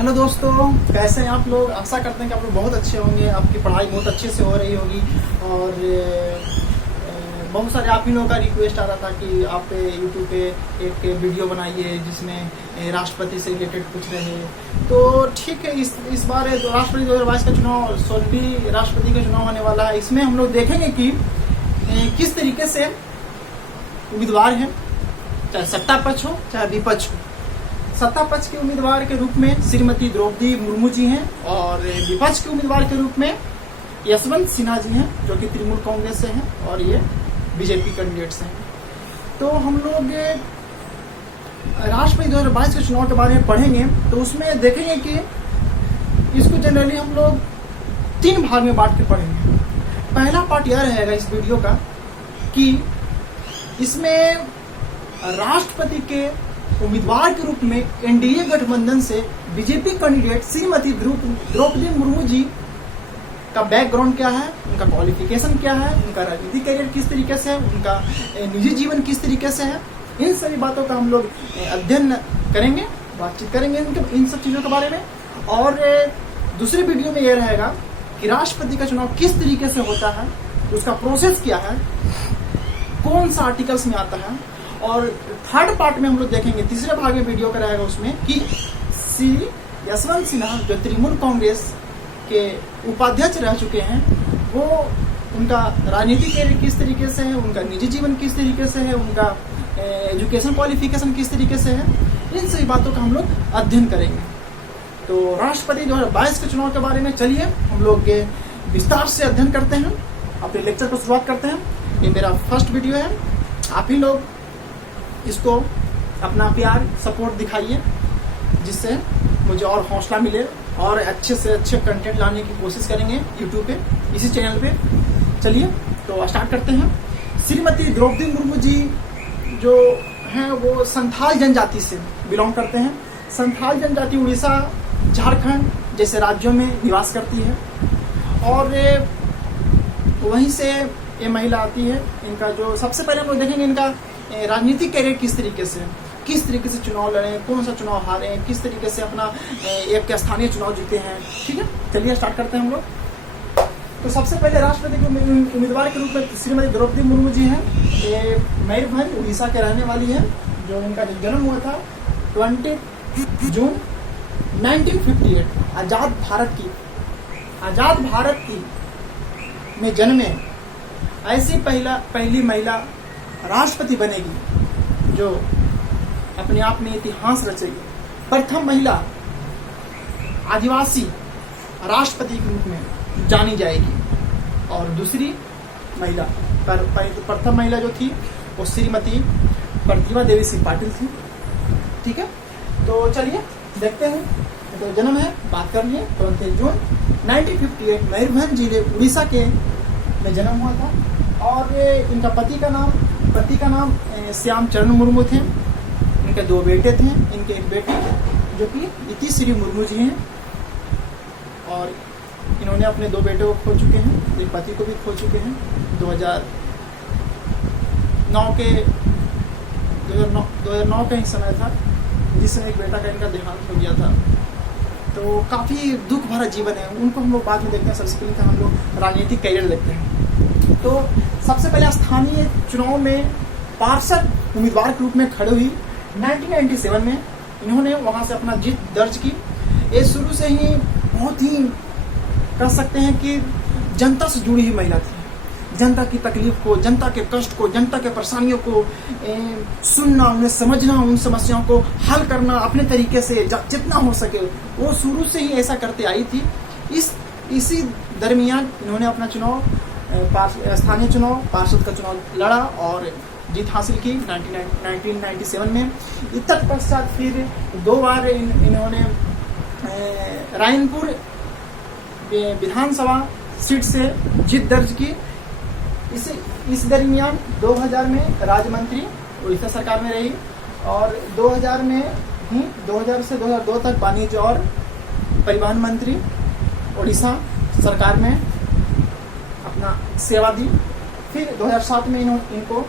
Hello दोस्तों, कैसे हैं आप लोग। आशा करते हैं कि आप लोग बहुत अच्छे होंगे, आपकी पढ़ाई बहुत अच्छे से हो रही होगी। और बहुत सारे आप ही लोगों का रिक्वेस्ट आ रहा था कि आप यूट्यूब पे एक वीडियो बनाइए जिसमें राष्ट्रपति से रिलेटेड कुछ रहे। तो ठीक है, इस बार राष्ट्रपति 2022 का चुनाव 16वीं राष्ट्रपति का चुनाव होने वाला है। इसमें हम लोग देखेंगे कि किस तरीके से उम्मीदवार हैं, चाहे सत्ता पक्ष हो चाहे विपक्ष हो। सत्ता पक्ष के उम्मीदवार के रूप में श्रीमती द्रौपदी मुर्मू जी हैं और विपक्ष के उम्मीदवार के रूप में यशवंत सिन्हा जी हैं, जो कि तृणमूल कांग्रेस से हैं और ये बीजेपी कैंडिडेट्स हैं। तो हम लोग राष्ट्रपति 2022 के चुनाव के बारे में पढ़ेंगे, तो उसमें देखेंगे कि इसको जनरली हम लोग 3 भाग में बांट के पढ़ेंगे। पहला पार्ट यह रहेगा इस वीडियो का कि इसमें राष्ट्रपति के उम्मीदवार के रूप में एनडीए गठबंधन से बीजेपी कैंडिडेट श्रीमती द्रौपदी मुर्मू जी का बैकग्राउंड क्या है, उनका क्वालिफिकेशन क्या है, उनका राजनीतिक करियर किस तरीके से है, उनका निजी जीवन किस तरीके से है, इन सभी बातों का हम लोग अध्ययन करेंगे, बातचीत करेंगे इन सब चीज़ों के बारे में। और दूसरे वीडियो में यह रहेगा कि राष्ट्रपति का चुनाव किस तरीके से होता है, उसका प्रोसेस क्या है, कौन सा आर्टिकल्स में आता है। और थर्ड पार्ट में हम लोग देखेंगे, तीसरे भाग में वीडियो का रहेगा उसमें, कि श्री यशवंत सिन्हा जो तृणमूल कांग्रेस के उपाध्यक्ष रह चुके हैं, वो उनका राजनीतिक कैरियर किस तरीके से है, उनका निजी जीवन किस तरीके से है, उनका एजुकेशन क्वालिफिकेशन किस तरीके से है, इन सभी बातों का हम लोग अध्ययन करेंगे। तो राष्ट्रपति 2022 के चुनाव के बारे में चलिए हम लोग विस्तार से अध्ययन करते हैं, अपने लेक्चर को शुरुआत करते हैं। ये मेरा फर्स्ट वीडियो है, आप ही लोग इसको अपना प्यार सपोर्ट दिखाइए, जिससे मुझे और हौसला मिले और अच्छे से अच्छे कंटेंट लाने की कोशिश करेंगे यूट्यूब पे, इसी चैनल पे। चलिए तो स्टार्ट करते हैं। श्रीमती द्रौपदी मुर्मू जी जो हैं वो संथाल जनजाति से बिलोंग करते हैं। संथाल जनजाति उड़ीसा, झारखंड जैसे राज्यों में निवास करती है और वहीं से ये महिला आती है। इनका जो सबसे पहले हम लोग देखेंगे इनका राजनीतिक कैरियर किस तरीके से चुनाव लड़े, कौन सा चुनाव हारे, किस तरीके से अपना एक स्थानीय चुनाव जीते हैं। ठीक है, चलिए स्टार्ट करते हैं हम लोग। तो सबसे पहले राष्ट्रपति के उम्मीदवार के रूप में श्रीमती द्रौपदी मुर्मू जी हैं। ये मयूरभंज उड़ीसा के रहने वाली हैं, जो इनका जन्म हुआ था 20 जून 1958 आजाद भारत की में जन्मे ऐसी पहली महिला राष्ट्रपति बनेगी जो अपने आप में इतिहास रचेगी। प्रथम महिला आदिवासी राष्ट्रपति के रूप में जानी जाएगी। और दूसरी महिला, प्रथम महिला जो थी वो श्रीमती प्रतिभा देवी सिंह पाटिल थी। ठीक है, तो चलिए देखते हैं। तो जन्म है, बात कर लिए 20 जून 1958 मयूरभंज जिले उड़ीसा के में जन्म हुआ था। और इनका पति का नाम श्याम चरण मुर्मू थे। इनके 2 बेटे थे, इनके एक बेटी जो कि इतिश्री मुर्मू जी हैं, और इन्होंने अपने 2 बेटे को खो चुके हैं, एक पति को भी खो चुके हैं। 2009 का ही समय था जिसमें एक बेटा का इनका देहांत हो गया था। तो काफ़ी दुख भरा जीवन है, उनको हम लोग बाद में देखते हैं। सबसे पहले हम लोग राजनीतिक कैरियर देखते हैं। तो सबसे पहले स्थानीय चुनाव में पार्षद उम्मीदवार के रूप में खड़े हुई 1997 में इन्होंने वहां से अपना जीत दर्ज की। ये शुरू से ही बहुत ही कह सकते हैं कि जनता से जुड़ी हुई महिला थी। जनता की तकलीफ को, जनता के कष्ट को, जनता के परेशानियों को सुनना, उन्हें समझना, उन समस्याओं को हल करना अपने तरीके से जितना हो सके, वो शुरू से ही ऐसा करते आई थी। इसी दरमियान इन्होंने अपना स्थानीय चुनाव पार्षद का चुनाव लड़ा और जीत हासिल की 1997 में। तत्पश्चात फिर 2 बार इन्होंने रायनपुर विधानसभा सीट से जीत दर्ज की। इस दरमियान 2000 में राज्य मंत्री उड़ीसा सरकार में रही और 2000 से 2002 तक वाणिज्य और परिवहन मंत्री उड़ीसा सरकार में अपना सेवा दी। फिर 2007 में इनको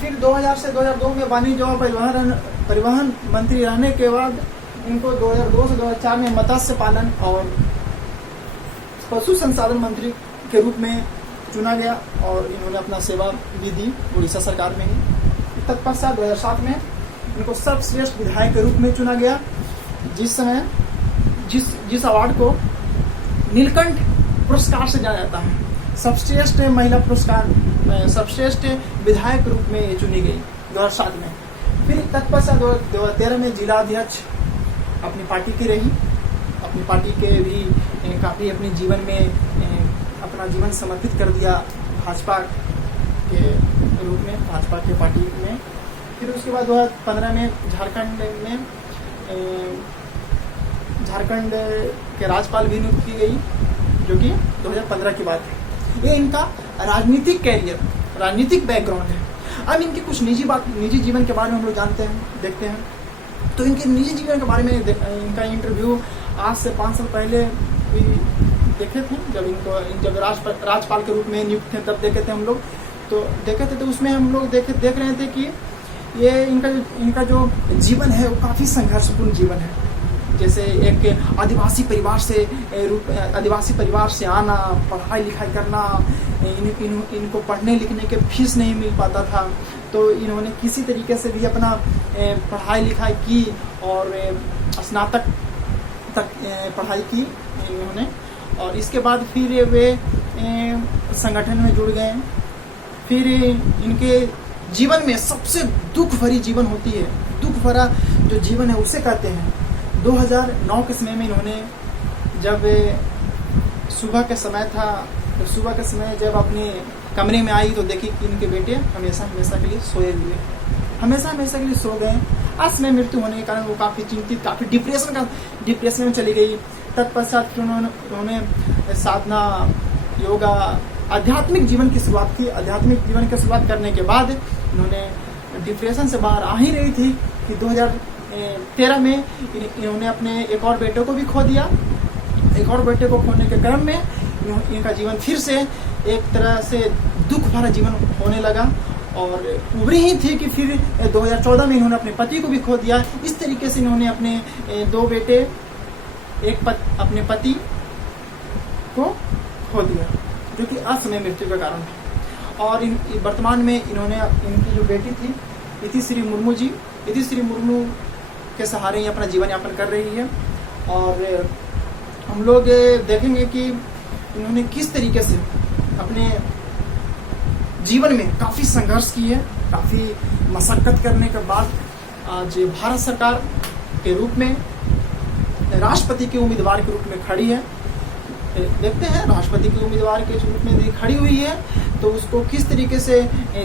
फिर 2000 से 2002 में वाणिज्य और परिवहन मंत्री रहने के बाद इनको 2002 से 2004 में मत्स्य पालन और पशु संसाधन मंत्री के रूप में चुना गया और इन्होंने अपना सेवा भी दी उड़ीसा सरकार में ही। तत्पश्चात 2007 में इनको सर्वश्रेष्ठ विधायक के रूप में चुना गया, जिस समय जिस अवार्ड को नीलकंठ पुरस्कार से जाना जाता है। सर्वश्रेष्ठ महिला पुरस्कार, सर्वश्रेष्ठ विधायक के रूप में ये चुनी गई 2007 में। फिर तत्पश्चात 2013 में जिला अध्यक्ष अपनी पार्टी की रही। अपनी पार्टी के भी काफ़ी अपने जीवन में अपना जीवन समर्पित कर दिया भाजपा के रूप में, भाजपा के पार्टी में। फिर उसके बाद 2015 में झारखंड के राज्यपाल भी नियुक्त की गई, जो कि 2015 की बात है। ये इनका राजनीतिक कैरियर, राजनीतिक बैकग्राउंड है। अब इनके कुछ निजी जीवन के बारे में हम लोग जानते हैं, देखते हैं। तो इनके निजी जीवन के बारे में इनका इंटरव्यू आज से 5 साल पहले भी देखे थे, जब राज्यपाल के रूप में नियुक्त थे तब देखे थे हम लोग। तो देखे थे तो उसमें हम लोग देख रहे थे कि ये इनका जो जीवन है वो काफ़ी संघर्षपूर्ण जीवन है। जैसे एक आदिवासी परिवार से आना, पढ़ाई लिखाई करना, इनको पढ़ने लिखने के फीस नहीं मिल पाता था, तो इन्होंने किसी तरीके से भी अपना पढ़ाई लिखाई की और स्नातक तक पढ़ाई की इन्होंने। और इसके बाद फिर वे संगठन में जुड़ गए। फिर इनके जीवन में सबसे दुख भरी जीवन होती है, दुख भरा जो जीवन है उसे कहते हैं। 2009 के समय में इन्होंने जब सुबह के समय था, तो सुबह के समय जब अपने कमरे में आई तो देखी कि इनके बेटे हमेशा के लिए सोए हुए, हमेशा के लिए सो गए। आज में मृत्यु होने के कारण वो काफ़ी चिंतित, काफ़ी डिप्रेशन में चली गई। तत्पश्चात उन्होंने साधना, योगा, आध्यात्मिक जीवन की शुरुआत की। आध्यात्मिक जीवन की शुरुआत करने के बाद इन्होंने डिप्रेशन से बाहर आ ही रही थी कि 2013 में इन्होंने अपने एक और बेटे को भी खो दिया। एक और बेटे को खोने के क्रम में इनका जीवन फिर से एक तरह से दुख भरा जीवन होने लगा और उभरी ही थी कि फिर 2014 में इन्होंने अपने पति को भी खो दिया। इस तरीके से इन्होंने अपने 2 बेटे, अपने पति को खो दिया, जो कि असमय मृत्यु का कारण था। और वर्तमान में इनकी जो बेटी थी इतिश्री मुर्मू के सहारे ही अपना जीवन यापन कर रही है। और हम लोग देखेंगे कि इन्होंने किस तरीके से अपने जीवन में काफ़ी संघर्ष की है, काफ़ी मशक्कत करने के बाद आज भारत सरकार के रूप में राष्ट्रपति के उम्मीदवार के रूप में खड़ी है। देखते हैं राष्ट्रपति के उम्मीदवार के रूप में खड़ी हुई है तो उसको किस तरीके से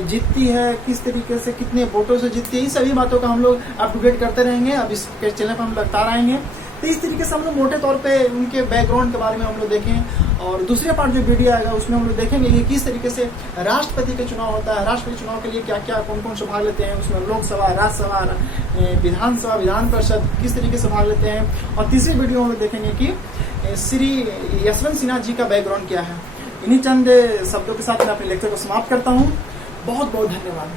जीतती है, किस तरीके से कितने वोटों से जीतती है, इन सभी बातों का हम लोग अप टू डेट करते रहेंगे। अब इस चैनल पर हम लगता रहेंगे। तो इस तरीके से हम लोग मोटे तौर पे उनके बैकग्राउंड के बारे में हम लोग देखें। और दूसरे पार्ट जो वीडियो आएगा उसमें हम लोग देखेंगे कि किस तरीके से राष्ट्रपति का चुनाव होता है, राष्ट्रपति चुनाव के लिए क्या क्या कौन से भाग लेते हैं, उसमें लोकसभा, राज्यसभा, विधानसभा, विधान परिषद किस तरीके से भाग लेते हैं। और तीसरी वीडियो में देखेंगे कि श्री यशवंत सिन्हा जी का बैकग्राउंड क्या है। इन्हीं चंद शब्दों के साथ मैं अपने लेक्चर को समाप्त करता हूँ। बहुत बहुत धन्यवाद।